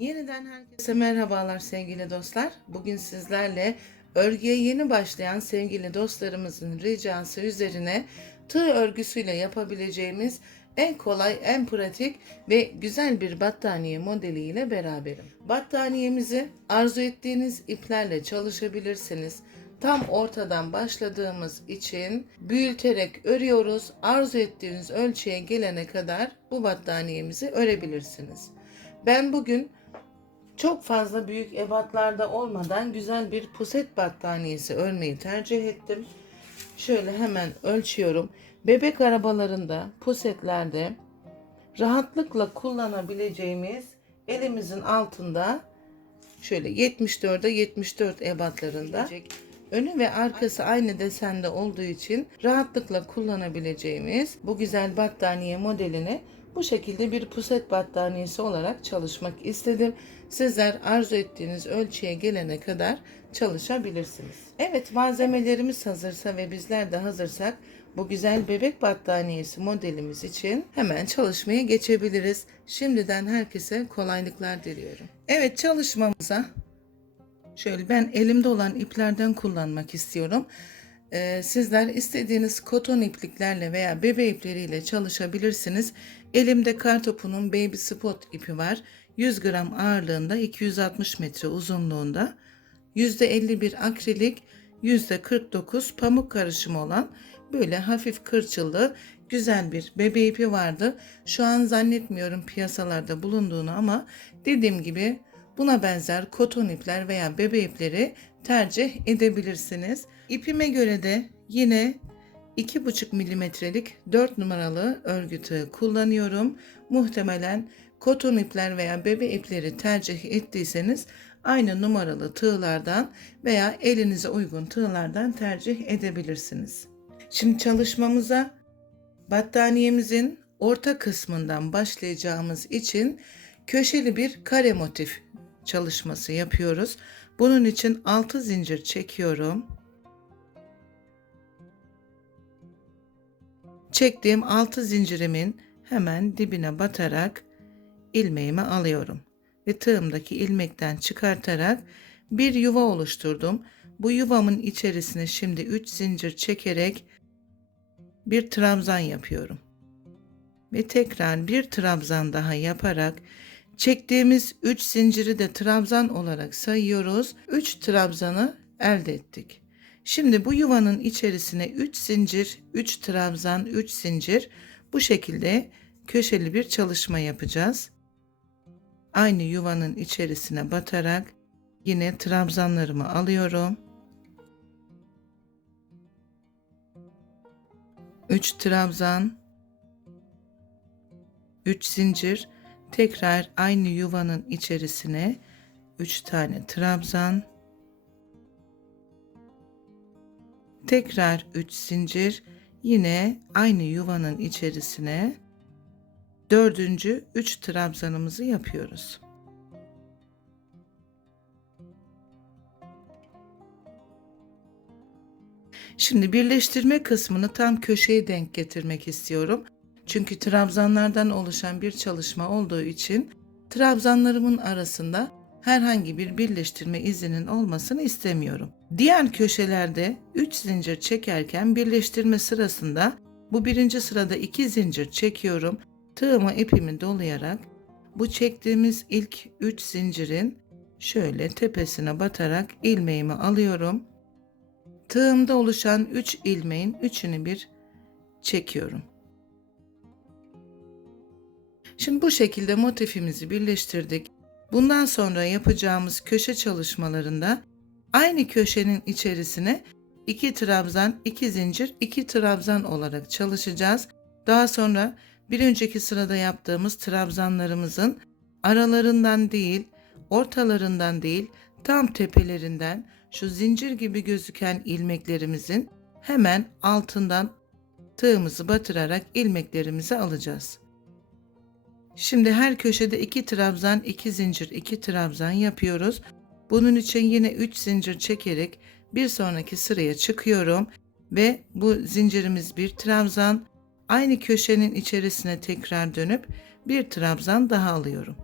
Yeniden herkese merhabalar sevgili dostlar. Bugün sizlerle örgüye yeni başlayan sevgili dostlarımızın ricası üzerine tığ örgüsüyle yapabileceğimiz en kolay, en pratik ve güzel bir battaniye modeliyle beraberim. Battaniyemizi arzu ettiğiniz iplerle çalışabilirsiniz. Tam ortadan başladığımız için büyüterek örüyoruz. Arzu ettiğiniz ölçüye gelene kadar bu battaniyemizi örebilirsiniz. Ben bugün çok fazla büyük ebatlarda olmadan güzel bir puset battaniyesi örmeyi tercih ettim. Şöyle hemen ölçüyorum. Bebek arabalarında, pusetlerde rahatlıkla kullanabileceğimiz elimizin altında şöyle 74'e 74 ebatlarında önü ve arkası aynı desende olduğu için rahatlıkla kullanabileceğimiz bu güzel battaniye modelini bu şekilde bir puset battaniyesi olarak çalışmak istedim. Sizler arzu ettiğiniz ölçüye gelene kadar çalışabilirsiniz. Evet malzemelerimiz hazırsa ve bizler de hazırsak bu güzel bebek battaniyesi modelimiz için hemen çalışmaya geçebiliriz. Şimdiden herkese kolaylıklar diliyorum. Evet çalışmamıza şöyle ben elimde olan iplerden kullanmak istiyorum. Ee, sizler istediğiniz koton ipliklerle veya bebe ipleriyle çalışabilirsiniz. Elimde kartopunun baby spot ipi var. 100 gram ağırlığında 260 metre uzunluğunda. %51 akrilik %49 pamuk karışımı olan böyle hafif kırçıllı güzel bir bebe ipi vardı. Şu an zannetmiyorum piyasalarda bulunduğunu ama dediğim gibi buna benzer koton ipler veya bebe ipleri tercih edebilirsiniz. İpime göre de yine 2,5 milimetrelik 4 numaralı örgü tığı kullanıyorum. Muhtemelen koton ipler veya bebe ipleri tercih ettiyseniz aynı numaralı tığlardan veya elinize uygun tığlardan tercih edebilirsiniz. Şimdi çalışmamıza battaniyemizin orta kısmından başlayacağımız için köşeli bir kare motif çalışması yapıyoruz. Bunun için 6 zincir çekiyorum. Çektiğim 6 zincirimin hemen dibine batarak ilmeğimi alıyorum ve tığımdaki ilmekten çıkartarak bir yuva oluşturdum. Bu yuvamın içerisine şimdi 3 zincir çekerek bir trabzan yapıyorum. Ve tekrar bir trabzan daha yaparak çektiğimiz 3 zinciri de trabzan olarak sayıyoruz. 3 trabzanı elde ettik. Şimdi bu yuvanın içerisine 3 zincir, 3 trabzan, 3 zincir bu şekilde köşeli bir çalışma yapacağız. Aynı yuvanın içerisine batarak yine trabzanlarımı alıyorum. 3 trabzan, 3 zincir, tekrar aynı yuvanın içerisine 3 tane trabzan, tekrar 3 zincir, yine aynı yuvanın içerisine dördüncü 3 trabzanımızı yapıyoruz. Şimdi birleştirme kısmını tam köşeye denk getirmek istiyorum. Çünkü trabzanlardan oluşan bir çalışma olduğu için trabzanlarımın arasında herhangi bir birleştirme izinin olmasını istemiyorum. Diğer köşelerde 3 zincir çekerken birleştirme sırasında bu birinci sırada 2 zincir çekiyorum. Tığıma ipimi dolayarak bu çektiğimiz ilk 3 zincirin şöyle tepesine batarak ilmeğimi alıyorum. Tığımda oluşan 3 ilmeğin üçünü bir çekiyorum. Şimdi bu şekilde motifimizi birleştirdik. Bundan sonra yapacağımız köşe çalışmalarında aynı köşenin içerisine 2 trabzan, 2 zincir, 2 trabzan olarak çalışacağız. Daha sonra bir önceki sırada yaptığımız trabzanlarımızın aralarından değil, ortalarından değil, tam tepelerinden şu zincir gibi gözüken ilmeklerimizin hemen altından tığımızı batırarak ilmeklerimizi alacağız. Şimdi her köşede 2 trabzan, 2 zincir, 2 trabzan yapıyoruz. Bunun için yine 3 zincir çekerek bir sonraki sıraya çıkıyorum ve bu zincirimiz bir trabzan, aynı köşenin içerisine tekrar dönüp bir trabzan daha alıyorum.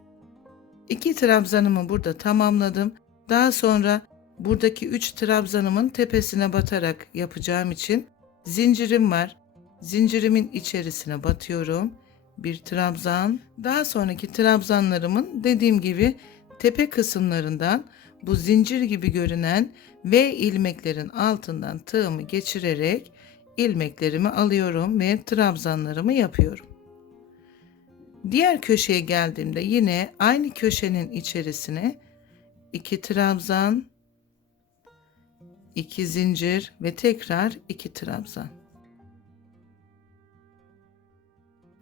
İki trabzanımı burada tamamladım. Daha sonra buradaki üç trabzanımın tepesine batarak yapacağım için zincirim var. Zincirimin içerisine batıyorum. Bir trabzan. Daha sonraki trabzanlarımın dediğim gibi tepe kısımlarından bu zincir gibi görünen V ilmeklerin altından tığımı geçirerek ilmeklerimi alıyorum ve trabzanlarımı yapıyorum. Diğer köşeye geldiğimde yine aynı köşenin içerisine iki trabzan, iki zincir ve tekrar iki trabzan.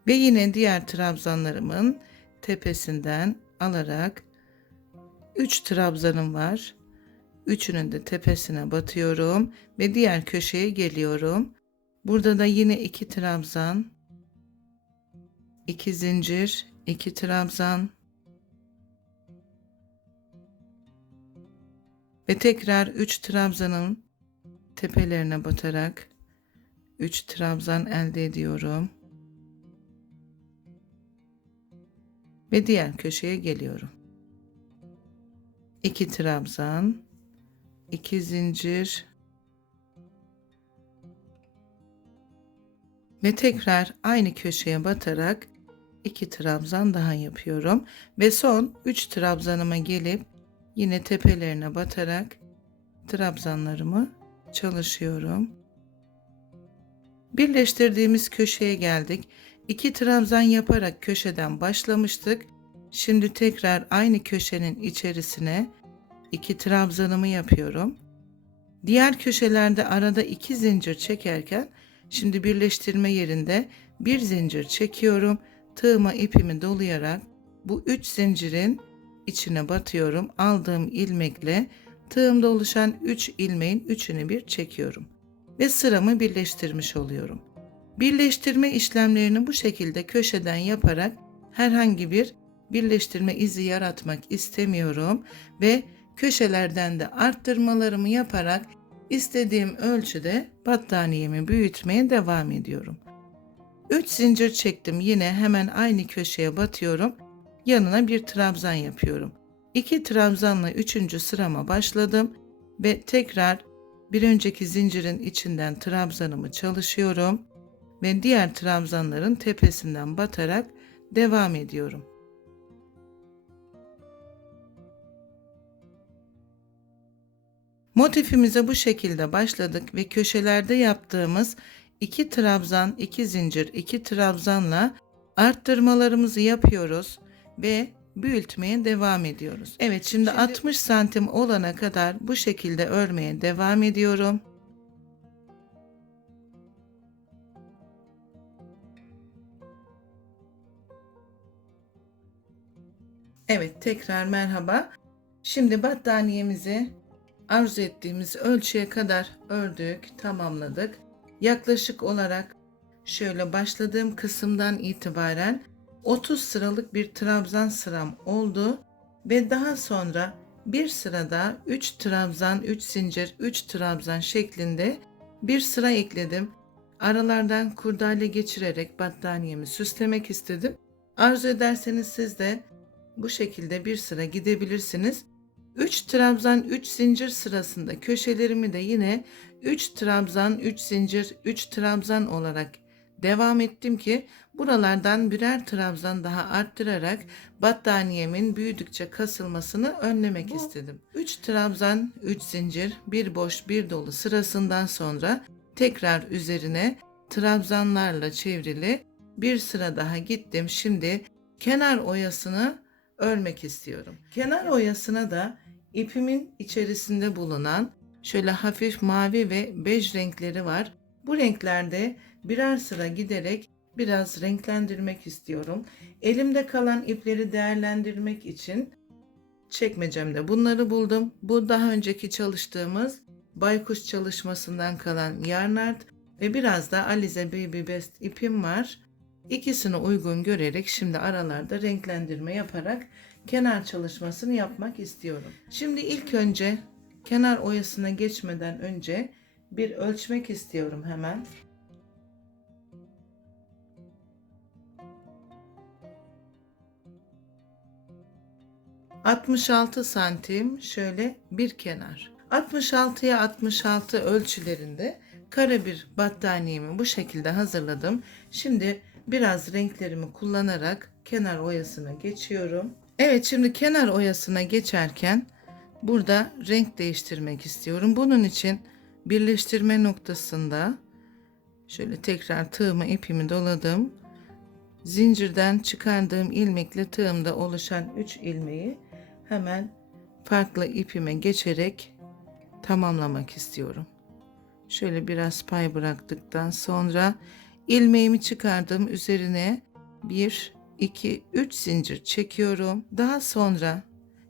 Ve yine diğer trabzanlarımın tepesinden alarak 3 trabzanım var. Üçünün de tepesine batıyorum ve diğer köşeye geliyorum. Burada da yine iki trabzan, iki zincir, iki trabzan ve tekrar üç trabzanın tepelerine batarak üç trabzan elde ediyorum. Ve diğer köşeye geliyorum. 2 trabzan, 2 zincir ve tekrar aynı köşeye batarak 2 trabzan daha yapıyorum ve son 3 trabzanıma gelip yine tepelerine batarak trabzanlarımı çalışıyorum. Birleştirdiğimiz köşeye geldik. 2 trabzan yaparak köşeden başlamıştık. Şimdi tekrar aynı köşenin içerisine iki trabzanımı yapıyorum. Diğer köşelerde arada iki zincir çekerken şimdi birleştirme yerinde bir zincir çekiyorum. Tığıma ipimi dolayarak bu üç zincirin içine batıyorum. Aldığım ilmekle tığımda oluşan üç ilmeğin üçünü bir çekiyorum. Ve sıramı birleştirmiş oluyorum. Birleştirme işlemlerini bu şekilde köşeden yaparak herhangi bir birleştirme izi yaratmak istemiyorum ve köşelerden de arttırmalarımı yaparak istediğim ölçüde battaniyemi büyütmeye devam ediyorum. 3 zincir çektim yine hemen aynı köşeye batıyorum. Yanına bir trabzan yapıyorum. 2 trabzanla 3. sırama başladım ve tekrar bir önceki zincirin içinden trabzanımı çalışıyorum ve diğer trabzanların tepesinden batarak devam ediyorum. Motifimize bu şekilde başladık ve köşelerde yaptığımız iki trabzan, iki zincir, iki trabzanla arttırmalarımızı yapıyoruz ve büyütmeye devam ediyoruz. Evet şimdi, şimdi 60 santim olana kadar bu şekilde örmeye devam ediyorum. Evet tekrar merhaba. Şimdi battaniyemizi arzu ettiğimiz ölçüye kadar ördük, tamamladık. Yaklaşık olarak şöyle başladığım kısımdan itibaren 30 sıralık bir trabzan sıram oldu ve daha sonra bir sırada 3 trabzan, 3 zincir, 3 trabzan şeklinde bir sıra ekledim. Aralardan kurdale geçirerek battaniyemi süslemek istedim. Arzu ederseniz siz de bu şekilde bir sıra gidebilirsiniz. 3 trabzan 3 zincir sırasında köşelerimi de yine 3 trabzan 3 zincir 3 trabzan olarak devam ettim ki buralardan birer trabzan daha arttırarak battaniyemin büyüdükçe kasılmasını önlemek istedim. 3 trabzan 3 zincir bir boş bir dolu sırasından sonra tekrar üzerine trabzanlarla çevrili bir sıra daha gittim. Şimdi kenar oyasını örmek istiyorum. Kenar oyasına da ipimin içerisinde bulunan şöyle hafif mavi ve bej renkleri var. Bu renklerde birer sıra giderek biraz renklendirmek istiyorum. Elimde kalan ipleri değerlendirmek için çekmecemde bunları buldum. Bu daha önceki çalıştığımız baykuş çalışmasından kalan yarnart ve biraz da Alize Baby Best ipim var. İkisini uygun görerek şimdi aralarda renklendirme yaparak kenar çalışmasını yapmak istiyorum. Şimdi ilk önce kenar oyasına geçmeden önce bir ölçmek istiyorum hemen. 66 santim şöyle bir kenar. 66'ya 66 ölçülerinde kare bir battaniyemi bu şekilde hazırladım. Şimdi biraz renklerimi kullanarak kenar oyasına geçiyorum. Evet şimdi kenar oyasına geçerken burada renk değiştirmek istiyorum. Bunun için birleştirme noktasında şöyle tekrar tığımı ipimi doladım. Zincirden çıkardığım ilmekle tığımda oluşan 3 ilmeği hemen farklı ipime geçerek tamamlamak istiyorum. Şöyle biraz pay bıraktıktan sonra ilmeğimi çıkardım üzerine 1 2 3 zincir çekiyorum. Daha sonra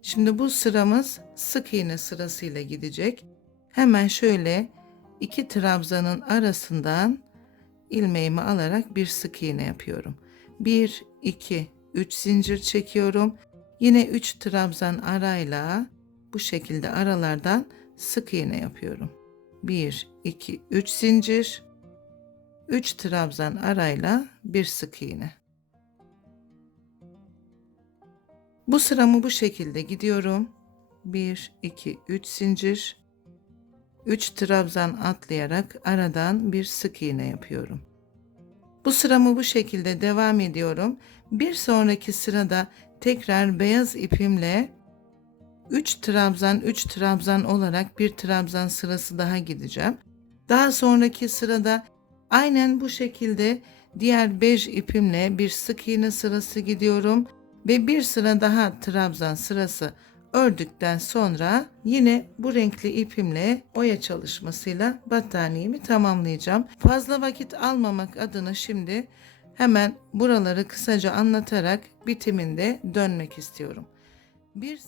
şimdi bu sıramız sık iğne sırasıyla gidecek. Hemen şöyle iki trabzanın arasından ilmeğimi alarak bir sık iğne yapıyorum. 1 2 3 zincir çekiyorum. Yine 3 trabzan arayla bu şekilde aralardan sık iğne yapıyorum. 1 2 3 zincir 3 trabzan arayla bir sık iğne. Bu sıramı bu şekilde gidiyorum. 1 2 3 zincir 3 trabzan atlayarak aradan bir sık iğne yapıyorum. Bu sıramı bu şekilde devam ediyorum. Bir sonraki sırada tekrar beyaz ipimle 3 trabzan 3 trabzan olarak bir trabzan sırası daha gideceğim. Daha sonraki sırada aynen bu şekilde diğer bej ipimle bir sık iğne sırası gidiyorum ve bir sıra daha trabzan sırası ördükten sonra yine bu renkli ipimle oya çalışmasıyla battaniyemi tamamlayacağım. Fazla vakit almamak adına şimdi hemen buraları kısaca anlatarak bitiminde dönmek istiyorum. Bir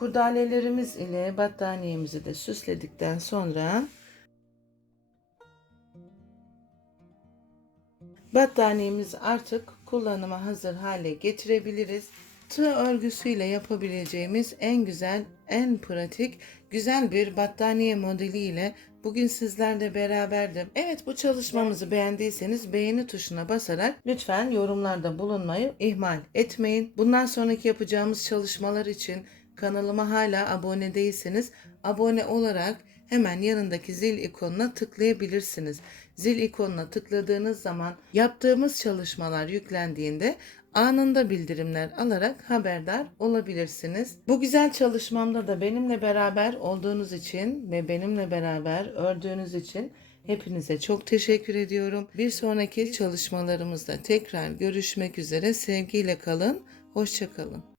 Kurdalelerimiz ile battaniyemizi de süsledikten sonra battaniyemizi artık kullanıma hazır hale getirebiliriz. Tığ örgüsüyle yapabileceğimiz en güzel, en pratik, güzel bir battaniye modeli ile bugün sizlerle beraberdim. Evet bu çalışmamızı beğendiyseniz beğeni tuşuna basarak lütfen yorumlarda bulunmayı ihmal etmeyin. Bundan sonraki yapacağımız çalışmalar için kanalıma hala abone değilseniz abone olarak hemen yanındaki zil ikonuna tıklayabilirsiniz. Zil ikonuna tıkladığınız zaman yaptığımız çalışmalar yüklendiğinde anında bildirimler alarak haberdar olabilirsiniz. Bu güzel çalışmamda da benimle beraber olduğunuz için ve benimle beraber ördüğünüz için hepinize çok teşekkür ediyorum. Bir sonraki çalışmalarımızda tekrar görüşmek üzere. Sevgiyle kalın, hoşça kalın.